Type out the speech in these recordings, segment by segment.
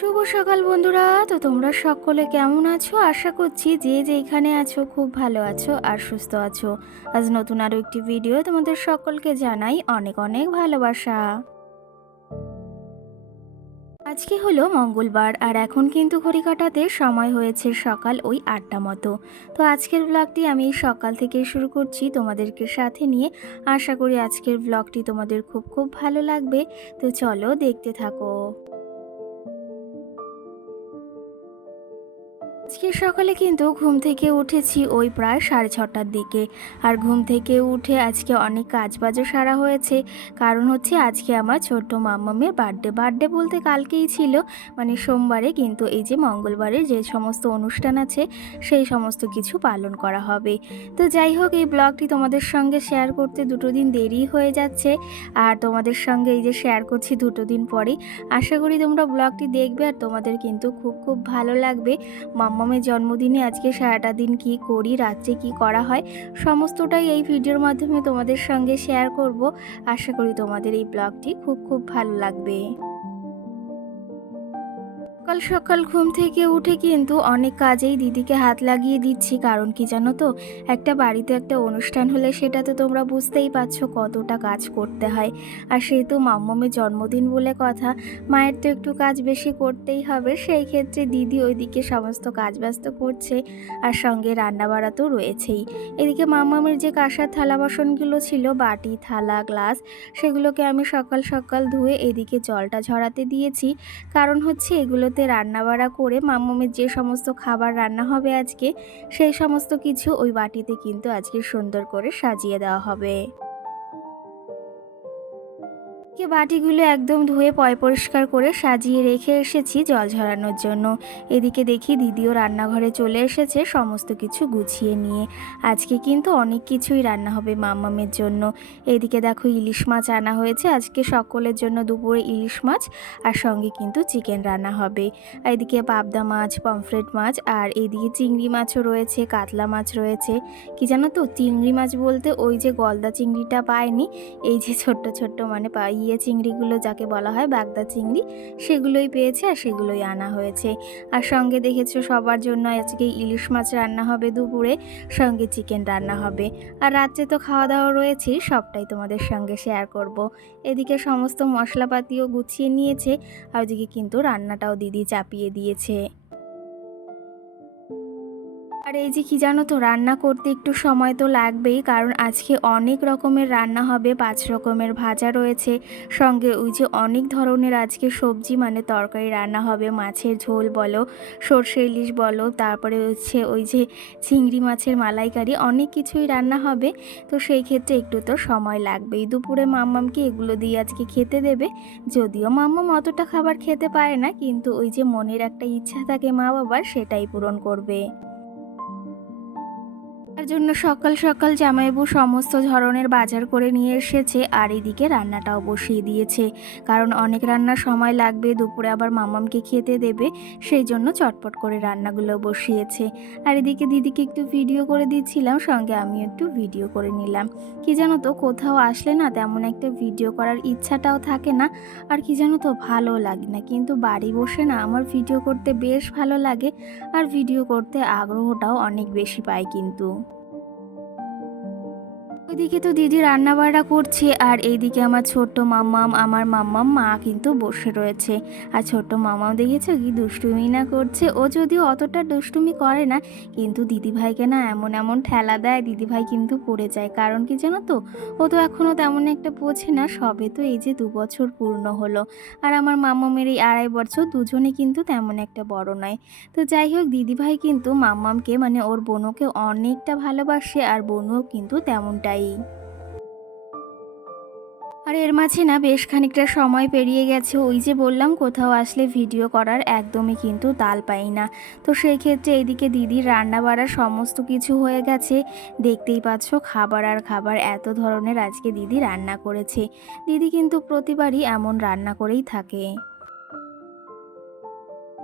শুভ সকাল বন্ধুরা। তো তোমরা সকলে কেমন আছো? আশা করছি যে যেখানে আছো খুব ভালো আছো আর সুস্থ আছো। আজ নতুন আরও একটি ভিডিও তোমাদের সকলকে জানাই অনেক অনেক ভালোবাসা। আজকে হলো মঙ্গলবার আর এখন কিন্তু ঘড়ি কাটাতে সময় হয়েছে সকাল ওই আটটা মতো। তো আজকের ব্লগটি আমি সকাল থেকে শুরু করছি তোমাদেরকে সাথে নিয়ে। আশা করি আজকের ব্লগটি তোমাদের খুব খুব ভালো লাগবে। তো চলো দেখতে থাকো। আজকে সকালে কিন্তু ঘুম থেকে উঠেছি ওই প্রায় সাড়ে ছটার দিকে। আর ঘুম থেকে উঠে আজকে অনেক কাজবাজও সারা হয়েছে। কারণ হচ্ছে আজকে আমার ছোট্ট মাম্মামের বার্থডে। বার্থডে বলতে কালকেই ছিল। মানে সোমবারে কিন্তু এই যে মঙ্গলবারে যে সমস্ত অনুষ্ঠান আছে, সেই সমস্ত কিছু পালন করা হবে। তো যাই হোক, এই ব্লগটি তোমাদের সঙ্গে শেয়ার করতে দুটো দিন দেরি হয়ে যাচ্ছে। আর তোমাদের সঙ্গে এই যে শেয়ার করছি দুটো দিন পরেই আশা করি তোমরা ব্লগটি দেখবে আর তোমাদের কিন্তু খুব খুব ভালো লাগবে। মাম্মামের জন্মদিনে আজকে সারাটা দিন কি করি, রাত্রে কি করা হয়, সমস্তটাই এই ভিডিওর মাধ্যমে তোমাদের সঙ্গে শেয়ার করব। আশা করি তোমাদের এই ব্লগটি খুব খুব ভালো লাগবে। সকাল সকাল ঘুম থেকে উঠে কিন্তু অনেক কাজেই দিদিকে হাত লাগিয়ে দিচ্ছি। কারণ কি জানো তো? একটা বাড়িতে একটা অনুষ্ঠান হলে সেটা তো তোমরা বুঝতেই পারছ কতটা কাজ করতে হয়। আর সেহেতু মাম্মামের জন্মদিন বলে কথা। মায়ের তো একটু কাজ বেশি করতেই হবে। সেই ক্ষেত্রে দিদি ওইদিকে সমস্ত কাজ ব্যস্ত করছে আর সঙ্গে রান্না বাড়া তো রয়েছেই। এদিকে মাম্মামের যে কাঁসার থালা বাসনগুলো ছিল, বাটি, থালা, গ্লাস, সেগুলোকে আমি সকাল সকাল ধুয়ে এদিকে জলটা ঝরাতে দিয়েছি। কারণ হচ্ছে এগুলোতে রান্না বাড়া করে মাম্মমের যে সমস্ত খাবার রান্না হবে আজকে, সেই সমস্ত কিছু ওই বাটিতে কিন্তু আজকে সুন্দর করে সাজিয়ে দেওয়া হবে। কে বাটিগুলো একদম ধুয়ে পয় পরিষ্কার করে সাজিয়ে রেখে এসেছি জল ঝরানোর জন্য। এদিকে দেখি দিদিও রান্নাঘরে চলে এসেছে সমস্ত কিছু গুছিয়ে নিয়ে। আজকে কিন্তু অনেক কিছুই রান্না হবে মাম্মামের জন্য। এদিকে দেখো ইলিশ মাছ আনা হয়েছে। আজকে সকলের জন্য দুপুরে ইলিশ মাছ আর সঙ্গে কিন্তু চিকেন রান্না হবে। এদিকে পাবদা মাছ, পমফ্রেট মাছ আর এদিকে চিংড়ি মাছও রয়েছে, কাতলা মাছ রয়েছে। কি জানো তো? চিংড়ি মাছ বলতে ওই যে গলদা চিংড়িটা পায়নি এই যে ছোট্ট ছোট্ট মানে পা- ইয়ে চিংড়িগুলো যাকে বলা হয় বাগদা চিংড়ি, সেগুলোই পেয়েছে আর সেগুলোই আনা হয়েছে। আর সঙ্গে দেখেছ সবার জন্য আজকে ইলিশ মাছ রান্না হবে দুপুরে, সঙ্গে চিকেন রান্না হবে। আর রাত্রে তো খাওয়া দাওয়া রয়েছে, সবটাই তোমাদের সঙ্গে শেয়ার করব। এদিকে সমস্ত মশলাপাতিও গুছিয়ে নিয়েছে, আর ওদিকে কিন্তু রান্নাটাও দিদি চাপিয়ে দিয়েছে। আর এই যে কি জানো তো, রান্না করতে একটু সময় তো লাগবেই, কারণ আজকে অনেক রকমের রান্না হবে, পাঁচ রকমের ভাজা রয়েছে, সঙ্গে ওই যে অনেক ধরনের আজকে সবজি মানে তরকারি রান্না হবে, মাছের ঝোল বলো সর্ষে ইলিশ বলো, তারপরে হচ্ছে ওই যে চিংড়ি মাছের মালাইকারি, অনেক কিছুই রান্না হবে, তো সেই ক্ষেত্রে একটু তো সময় লাগবেই। দুপুরে মাম্মামকে এগুলো দিয়ে আজকে খেতে দেবে, যদিও মাম্মাম অতটা খাবার খেতে পারে না, কিন্তু ওই যে মনের একটা ইচ্ছা থাকে মা বাবার সেটাই পূরণ করবে। জন্য সকাল সকাল জামাইবু সমস্ত ধরনের বাজার করে নিয়ে এসেছে আর এদিকে রান্নাটাও বসিয়ে দিয়েছে। কারণ অনেক রান্নার সময় লাগবে, দুপুরে আবার মামামকে খেতে দেবে, সেই জন্য চটপট করে রান্নাগুলো বসিয়েছে। আর এদিকে দিদিকে একটু ভিডিও করে দিচ্ছিলাম, সঙ্গে আমি একটু ভিডিও করে নিলাম। কি জানো তো, কোথাও আসলে না তেমন একটা ভিডিও করার ইচ্ছাটাও থাকে না, আর কি জানো তো, ভালো লাগে না। কিন্তু বাড়ি বসে না আমার ভিডিও করতে বেশ ভালো লাগে, আর ভিডিও করতে আগ্রহটাও অনেক বেশি পাই কিন্তু। ওইদিকে তো দিদি রান্না বান্না করছে, আর এইদিকে আমার ছোট্ট মাম্মাম, আমার মাম্মাম, মা কিন্তু বসে রয়েছে। আর ছোট্ট মামাও দেখেছ কি দুষ্টুমি না করছে? ও যদিও অতটা দুষ্টুমি করে না, কিন্তু দিদিভাইকে না এমন এমন ঠেলা দেয়, দিদিভাই কিন্তু পড়ে যায়। কারণ কি জানো তো? ও তো এখনও তেমন একটা বোঝে না, সবে তো এই যে দু বছর পূর্ণ হলো। আর আমার মাম্মামের এই আড়াই বছর দুজনে কিন্তু তেমন একটা বড় নয়। তো যাই হোক, দিদিভাই কিন্তু মাম্মামকে মানে ওর বোনকে অনেকটা ভালোবাসে, আর বোনও কিন্তু তেমনটাই আর এর মাঝে না বেশ খানিকটা সময় পেরিয়ে গেছে, ওই যে বললাম কোথাও আসলে ভিডিও করার একদমই কিন্তু তাল পাই না। তো সেই ক্ষেত্রে এইদিকে দিদির রান্না বাড়া সমস্ত কিছু হয়ে গেছে, দেখতেই পাচ্ছ খাবার আর খাবার এত ধরনের আজকে দিদি রান্না করেছে। দিদি কিন্তু প্রতিবারই এমন রান্না করেই থাকে।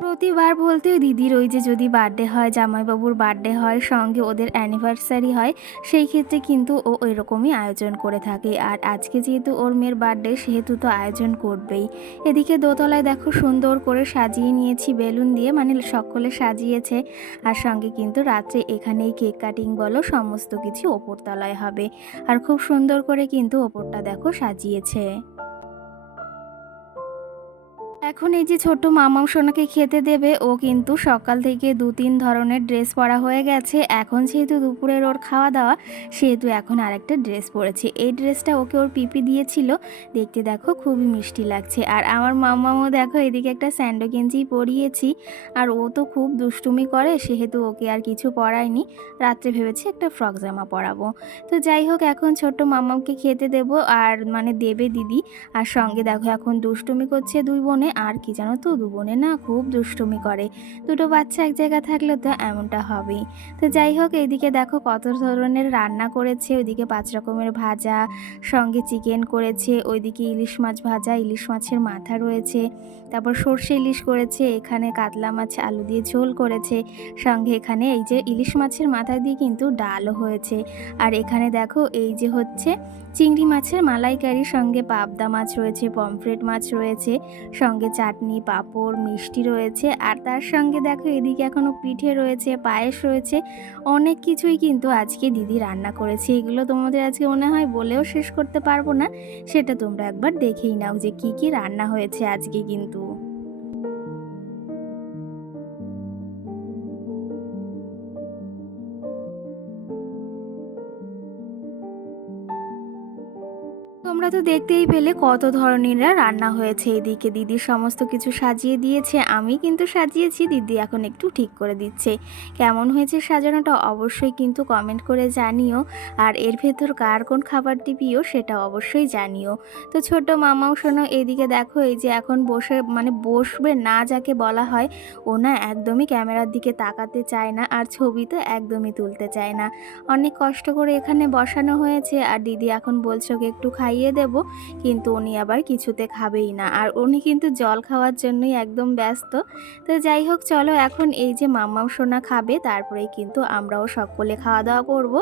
প্রতিবার বলতে দিদির ওই যে যদি বার্থডে হয়, জামাইবাবুর বার্থডে হয়, সঙ্গে ওদের অ্যানিভার্সারি হয়, সেই ক্ষেত্রে কিন্তু ও ওইরকমই আয়োজন করে থাকে। আর আজকে যেহেতু ওর মেয়ের বার্থডে সেহেতু তো আয়োজন করবেই। এদিকে দোতলায় দেখো সুন্দর করে সাজিয়ে নিয়েছি বেলুন দিয়ে মানে সকলে সাজিয়েছে। আর সঙ্গে কিন্তু রাত্রে এখানেই কেক কাটিং বলো, সমস্ত কিছু ওপরতলায় হবে। আর খুব সুন্দর করে কিন্তু ওপরটা দেখো সাজিয়েছে। এখন এই যে ছোট মামাম সোনাকে খেতে দেবে, ও কিন্তু সকাল থেকে দু তিন ধরনের ড্রেস পরা হয়ে গেছে। এখন যেহেতু দুপুরের ওর খাওয়া দাওয়া সেহেতু এখন আরেকটা ড্রেস পরেছে। এই ড্রেসটা ওকে ওর পিপি দিয়েছিল। দেখতে দেখো, খুবই মিষ্টি লাগছে। আর আমার মামামও দেখো, এদিকে একটা স্যান্ডো গেঞ্জি পরিয়েছি। আর ও তো খুব দুষ্টুমি করে, সেহেতু ওকে আর কিছু পরায়নি। রাত্রে ভেবেছি একটা ফ্রক জামা পরাবো। তো যাই হোক, এখন ছোট্ট মামামকে খেতে দেবো। আর মানে দেবে দিদি। আর সঙ্গে দেখো, এখন দুষ্টুমি করছে দুই বোনে। আর কি জানো তো, দু বোনে না খুব দুষ্টুমি করে। দুটো বাচ্চা এক জায়গা থাকলে তো এমনটা হবেই। তো যাই হোক, এইদিকে দেখো কত ধরনের রান্না করেছে। ওইদিকে পাঁচ রকমের ভাজা, সঙ্গে চিকেন করেছে। ওইদিকে ইলিশ মাছ ভাজা, ইলিশ মাছের মাথা রয়েছে। তারপর সর্ষে ইলিশ করেছে, এখানে কাতলা মাছ, আলু দিয়ে ঝোল করেছে, সঙ্গে এখানে এই যে ইলিশ মাছের মাথা দিয়ে কিন্তু ডালও হয়েছে। আর এখানে দেখো এই যে হচ্ছে চিংড়ি মাছের মালাইকারির সঙ্গে পাবদা মাছ রয়েছে, পমফ্রেট মাছ রয়েছে, সঙ্গে চাটনি, পাঁপড়, মিষ্টি রয়েছে, আর তার সঙ্গে দেখো এদিকে এখনও পিঠে রয়েছে, পায়েস রয়েছে, অনেক কিছুই কিন্তু আজকে দিদি রান্না করেছে। এগুলো তোমাদের আজকে মনে হয় বলেও শেষ করতে পারব না, সেটা তোমরা একবার দেখেই নাও যে কি কি রান্না হয়েছে আজকে কিন্তু। তোমরা তো দেখতেই পেলে কত ধরনের রান্না হয়েছে। এদিকে দিদি সমস্ত কিছু সাজিয়ে দিয়েছে, আমি কিন্তু সাজিয়েছি, দিদি এখন একটু ঠিক করে দিচ্ছে। কেমন হয়েছে সাজানোটা অবশ্যই কিন্তু কমেন্ট করে জানিও। আর এর ভেতর কার কোন খাবারটি প্রিয় সেটা অবশ্যই জানিও। তো ছোট মামাও শোনো, এদিকে দেখো, এই যে এখন বসে মানে বসবে না যাকে বলা হয়, ও না একদমই ক্যামেরার দিকে তাকাতে চায় না আর ছবি তো একদমই তুলতে চায় না। অনেক কষ্ট করে এখানে বসানো হয়েছে, আর দিদি এখন বলছে ওকে একটু খাইয়ে দেব, কিন্তু উনি আবার কিছুতে খাবেই না। আর উনি কিন্তু জল খাওয়ার জন্যই একদম ব্যস্ত। তো যাই হোক, চলো এখন এই যে মাম্মাও সোনা খাবে, তারপরে কিন্তু আমরাও সকলে খাওয়া দাওয়া করব।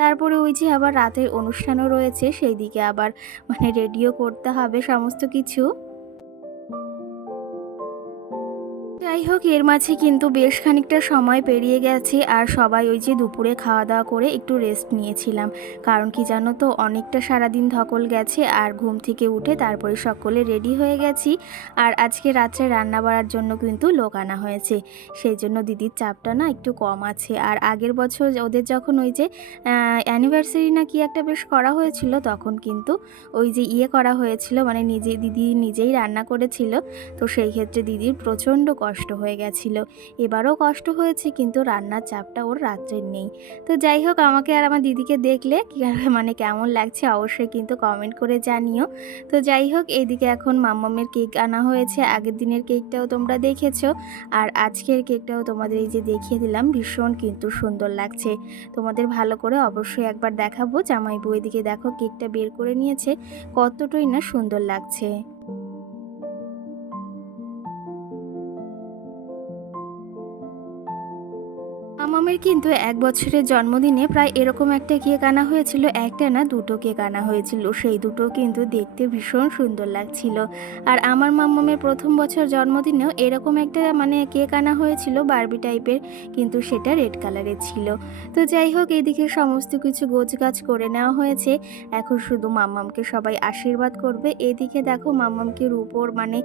তারপরে ওই যে আবার রাতের অনুষ্ঠানও রয়েছে সেই দিকে আবার মানে রেডিও করতে হবে সমস্ত কিছু। যাই হোক, এর মাঝে কিন্তু বেশ খানিকটা সময় পেরিয়ে গেছে আর সবাই ওই যে দুপুরে খাওয়া দাওয়া করে একটু রেস্ট নিয়েছিলাম। কারণ কি জানো তো, অনেকটা সারাদিন ধকল গেছে আর ঘুম থেকে উঠে তারপরে সকলে রেডি হয়ে গেছি। আর আজকে রাত্রে রান্না বাড়ার জন্য কিন্তু লোক আনা হয়েছে। সেই জন্য দিদির চাপটা না একটু কম আছে। আর আগের বছর ওদের যখন ওই যে অ্যানিভার্সারি না কি একটা বেশ করা হয়েছিল, তখন কিন্তু ওই যে ইয়ে করা হয়েছিল মানে নিজে, দিদি নিজেই রান্না করেছিল। তো সেই ক্ষেত্রে দিদির প্রচণ্ড হয়ে গেছিল। এবারও কষ্ট হয়েছে, কিন্তু রান্নার চাপটা ওর রাত্রের নেই। তো যাই হোক, আমাকে আর আমার দিদিকে দেখলে মানে কেমন লাগছে অবশ্যই কিন্তু কমেন্ট করে জানিও। তো যাই হোক এইদিকে এখন মাম্মামের কেক আনা হয়েছে, আগের দিনের কেকটাও তোমরা দেখেছ। আর আজকের কেকটাও তোমাদের এই যে দেখিয়ে দিলাম, ভীষণ কিন্তু সুন্দর লাগছে। তোমাদের ভালো করে অবশ্যই একবার দেখাবো। জামাইবু এদিকে দেখো কেকটা বের করে নিয়েছে, কতটুই না সুন্দর লাগছে। মামামের কিন্তু এক বছরের জন্মদিনে প্রায় এরকম একটা কেক আনা হয়েছিল, একটা না দুটো কেক আনা হয়েছিল। সেই দুটো কিন্তু দেখতে ভীষণ সুন্দর লাগছিল। আর আমার মামামের প্রথম বছর জন্মদিনেও এরকম একটা মানে কেক আনা হয়েছিল, বারবি টাইপের, কিন্তু সেটা রেড কালারের ছিল। তো যাই হোক, এদিকে সমস্ত কিছু গোছগাছ করে নেওয়া হয়েছে। এখন শুধু মাম্মামকে সবাই আশীর্বাদ করবে। এদিকে দেখো মাম্মামকে রূপোর মানে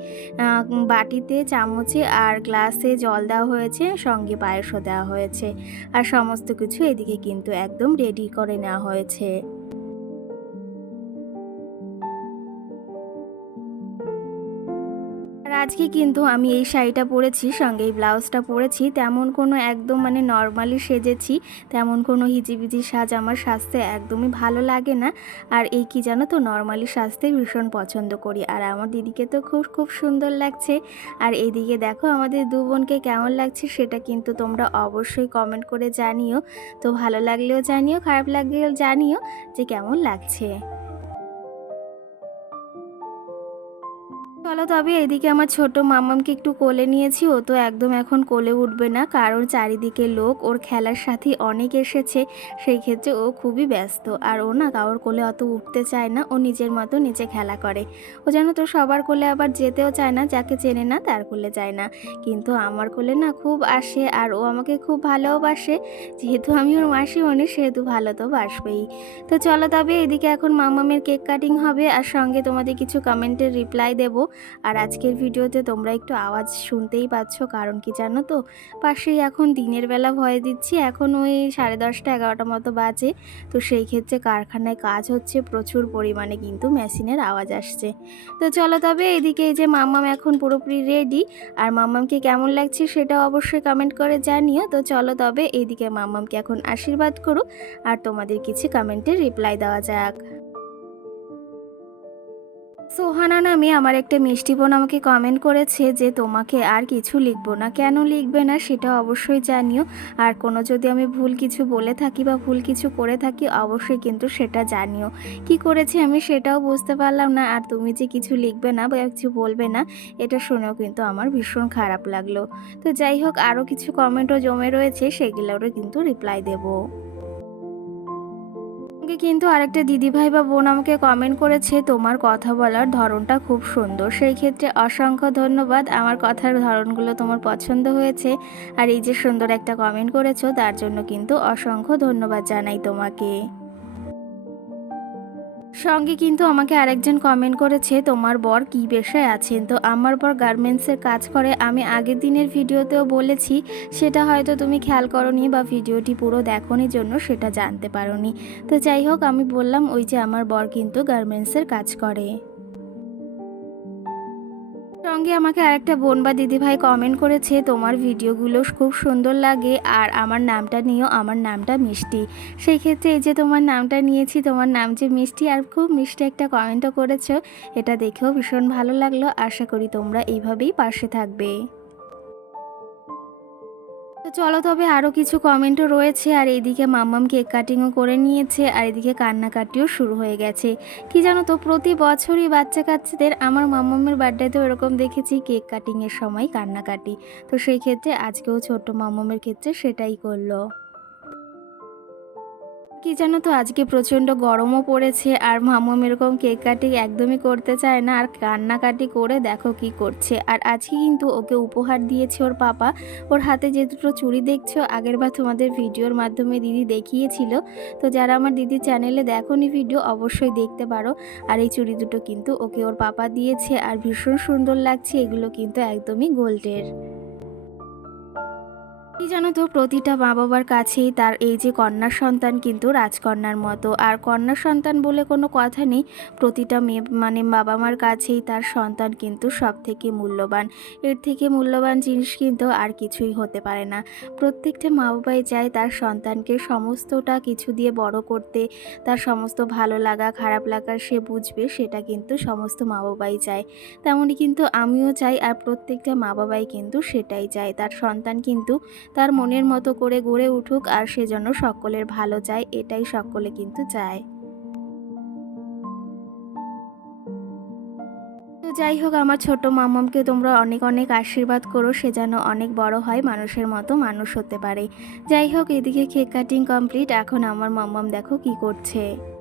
বাটিতে, চামচে আর গ্লাসে জল দেওয়া হয়েছে, সঙ্গে পায়েসও দেওয়া হয়েছে। আর সমস্ত কিছু এদিকে কিন্তু একদম রেডি করে নেওয়া হয়েছে। আজকে কিন্তু আমি এই শাড়িটা পরেছি, সঙ্গে এই ব্লাউজটা পরেছি। তেমন কোনো একদম মানে নর্মালি সেজেছি, তেমন কোনো হিজিবিজি সাজ আমার সাজতে একদমই ভালো লাগে না। আর এই কি জানো তো, নর্মালি সাজতে ভীষণ পছন্দ করি। আর আমার দিদিকে তো খুব খুব সুন্দর লাগছে। আর এদিকে দেখো আমাদের দু বোনকে কেমন লাগছে সেটা কিন্তু তোমরা অবশ্যই কমেন্ট করে জানিও। তো ভালো লাগলেও জানিও, খারাপ লাগলেও জানিও যে কেমন লাগছে। চলো তবে এদিকে আমার ছোট মামামকে একটু কোলে নিয়েছি, ও তো একদম এখন কোলে উঠবে না। কারণ চারিদিকে লোক, ওর খেলার সাথে অনেক এসেছে, সেই ক্ষেত্রে ও খুবই ব্যস্ত। আর ও না কারোর কোলে অত উঠতে চায় না, ও নিজের মতো নিচে খেলা করে। ও যেন তো সবার কোলে আবার যেতেও চায় না, যাকে চেনে না তার কোলে যায় না। কিন্তু আমার কোলে না খুব আসে, আর ও আমাকে খুব ভালোবাসে। যেহেতু আমি ওর মাসি মনে সেহেতু ভালো তো বাসবেই। তো চলো তবে এদিকে এখন মামামের কেক কাটিং হবে, আর সঙ্গে তোমাদের কিছু কমেন্টের রিপ্লাই দেব। আর আজকের ভিডিওতে তোমরা একটু আওয়াজ শুনতেই পাচ্ছ, কারণ কি জানো তো? পাশেই এখন দিনের বেলা ভয় দিচ্ছি, এখন ওই সাড়ে দশটা এগারোটা মতো বাজে। তো সেই ক্ষেত্রে কারখানায় কাজ হচ্ছে, প্রচুর পরিমাণে কিন্তু মেশিনের আওয়াজ আসছে। তো চলো তবে এদিকে যে মাম্মাম এখন পুরোপুরি রেডি আর মাম্মামকে কেমন লাগছে সেটাও অবশ্যই কমেন্ট করে জানিও। তো চলো তবে এইদিকে মাম্মামকে এখন আশীর্বাদ করুক আর তোমাদের কিছু কমেন্টের রিপ্লাই দেওয়া যাক। সোহানা নামে আমার একটা মিষ্টি বোন আমাকে কমেন্ট করেছে যে, তোমাকে আর কিছু লিখব না। কেন লিখবে না সেটা অবশ্যই জানিও। আর কোনো যদি আমি ভুল কিছু বলে থাকি বা ভুল কিছু করে থাকি, অবশ্যই কিন্তু সেটা জানিও। কি করেছি আমি সেটাও বুঝতে পারলাম না। আর তুমি যে কিছু লিখবে না বা কিছু বলবে না, এটা শুনেও কিন্তু আমার ভীষণ খারাপ লাগল। তো যাই হোক আরও কিছু কমেন্টও জমে রয়েছে, সেগুলোরও কিন্তু রিপ্লাই দেবো। কিন্তু আরেকটা দিদিভাই বা বোন আমাকে কমেন্ট করেছে, তোমার কথা বলার ধরনটা খুব সুন্দর। সেই ক্ষেত্রে অসংখ্য ধন্যবাদ। আমার কথার ধরনগুলো তোমার পছন্দ হয়েছে। আর এই যে সুন্দর একটা কমেন্ট করেছ, তার জন্য কিন্তু অসংখ্য ধন্যবাদ জানাই তোমাকে। সঙ্গে কিন্তু আমাকে আরেকজন কমেন্ট করেছে, তোমার বর কি পেশায় আছেন? তো আমার বর গার্মেন্টসের কাজ করে। আমি আগের দিনের ভিডিওতেও বলেছি, সেটা হয়তো তুমি খেয়াল করনি বা ভিডিওটি পুরো দেখোনি জন্য সেটা জানতে পারোনি। তো যাই হোক, আমি বললাম, ওই যে আমার বর কিন্তু গার্মেন্টসের কাজ করে। সঙ্গে আমাকে আরেকটা বোন বা দিদিভাই কমেন্ট করেছে, তোমার ভিডিওগুলো খুব সুন্দর লাগে আর আমার নামটা নিয়েও আমার নামটা মিষ্টি। সেই ক্ষেত্রে এই যে তোমার নামটা নিয়েছি, তোমার নাম যে মিষ্টি আর খুব মিষ্টি একটা কমেন্টও করেছ, এটা দেখেও ভীষণ ভালো লাগল। আশা করি তোমরা এইভাবেই পাশে থাকবে। চলো, তবে আরও কিছু কমেন্টও রয়েছে। আর এইদিকে মাম্মাম কেক কাটিংও করে নিয়েছে, আর এদিকে কান্নাকাটিও শুরু হয়ে গেছে। কি জানো তো, প্রতি বছরই বাচ্চা কাচ্চাদের আমার মাম্মামের বার্থডেতেও এরকম দেখেছি কেক কাটিংয়ের সময় কান্নাকাটি। তো সেই ক্ষেত্রে আজকেও ছোট্ট মাম্মামের ক্ষেত্রে সেটাই করল। কি জানো তো? আজকে প্রচণ্ড গরমও পড়েছে আর মামুম এরকম কেক কাটিং একদমই করতে চায় না আর কান্নাকাটি করে দেখো কি করছে। আর আজকে কিন্তু ওকে উপহার দিয়েছে ওর পাপা। ওর হাতে যে দুটো চুড়ি দেখছ, আগের বার তোমাদের ভিডিওর মাধ্যমে দিদি দেখিয়েছিল। তো যারা আমার দিদি চ্যানেলে দেখোনি ভিডিও, অবশ্যই দেখতে পারো। আর এই চুড়ি দুটো কিন্তু ওকে ওর পাপা দিয়েছে আর ভীষণ সুন্দর লাগছে, এগুলো কিন্তু একদমই গোল্ডের। কি জানো তো, প্রতিটা মা বাবার কাছেই তার এই যে কন্যা সন্তান কিন্তু রাজকন্যার মতো। আর কন্যা সন্তান বলে কোনো কথা নেই। প্রতিটা মেয়ে মানে বাবা মার কাছেই তার সন্তান কিন্তু সব থেকে মূল্যবান। এর থেকে মূল্যবান জিনিস কিন্তু আর কিছুই হতে পারে না। প্রত্যেকটা মা বাবাই চায় তার সন্তানকে সমস্তটা কিছু দিয়ে বড় করতে। তার সমস্ত ভালো লাগা, খারাপ লাগা সে বুঝবে, সেটা কিন্তু সমস্ত মা বাবাই চায়। তেমনই কিন্তু আমিও চাই, আর প্রত্যেকটা মা বাবাই কিন্তু সেটাই চায়। তার সন্তান কিন্তু তার মনের মতো করে গড়ে উঠুক আর সে যেন সকলের ভালো চায়, এটাই সকলে কিন্তু চায়। তো যাই হোক, আমার ছোট মামামকে তোমরা অনেক অনেক আশীর্বাদ করো, সে যেন অনেক বড় হয়, মানুষের মতো মানুষ হতে পারে। যাই হোক, এদিকে কেক কাটিং কমপ্লিট এখন আমার মামাম দেখো কি করছে।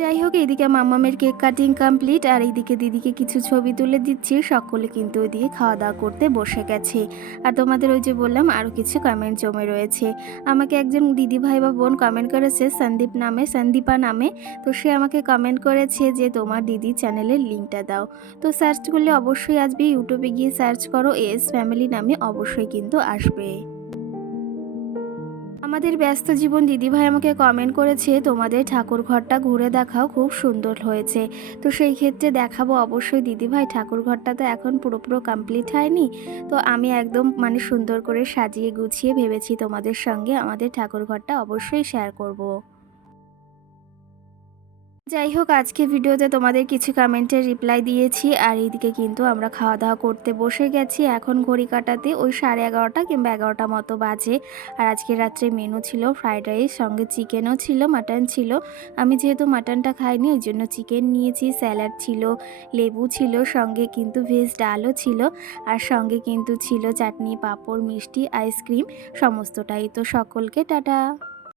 যাই হোক, এদিকে মামামের কেক কাটিং কমপ্লিট আর এইদিকে দিদিকে কিছু ছবি তুলে দিচ্ছি। সকলে কিন্তু ওইদিকে খাওয়া দাওয়া করতে বসে গেছে। আর তোমাদের ওই যে বললাম আরও কিছু কমেন্ট জমে রয়েছে। আমাকে একজন দিদি ভাই বা বোন কমেন্ট করেছে, সন্দীপ নামে, সন্দীপা নামে। তো সে আমাকে কমেন্ট করেছে যে, তোমার দিদি চ্যানেলের লিঙ্কটা দাও। তো সার্চ করলে অবশ্যই আসবে, ইউটিউবে গিয়ে সার্চ করো এস ফ্যামিলি নামে অবশ্যই কিন্তু আসবে। আমাদের ব্যস্ত জীবন দিদিভাই আমাকে কমেন্ট করেছে, তোমাদের ঠাকুর ঘরটা ঘুরে দেখাও, খুব সুন্দর হয়েছে তো সেই ক্ষেত্রে দেখাবো অবশ্যই দিদিভাই ঠাকুর ঘরটা তো এখন পুরোপুরো কমপ্লিট হয়নি তো আমি একদম মানে সুন্দর করে সাজিয়ে গুছিয়ে ভেবেছি তোমাদের সঙ্গে আমাদের ঠাকুর ঘরটা অবশ্যই শেয়ার করব। যাই হোক আজকে ভিডিওতে তোমাদের কিছু কমেন্টের রিপ্লাই দিয়েছি আর এইদিকে কিন্তু আমরা খাওয়া দাওয়া করতে বসে গেছি। এখন ঘড়ি কাটাতে ওই সাড়ে এগারোটা কিংবা এগারোটা মতো বাজে। আর আজকে রাত্রে মেনু ছিল ফ্রাইড রাইস সঙ্গে চিকেনও ছিল মাটন ছিল। আমি যেহেতু মাটনটা খাইনি, ওই জন্য চিকেন নিয়েছি। স্যালাড ছিল, লেবু ছিল, সঙ্গে কিন্তু ভেজ ডালও ছিল। আর সঙ্গে কিন্তু ছিল চাটনি, পাঁপড়, মিষ্টি আইসক্রিম সমস্তটাই। তো সকলকে টাটা!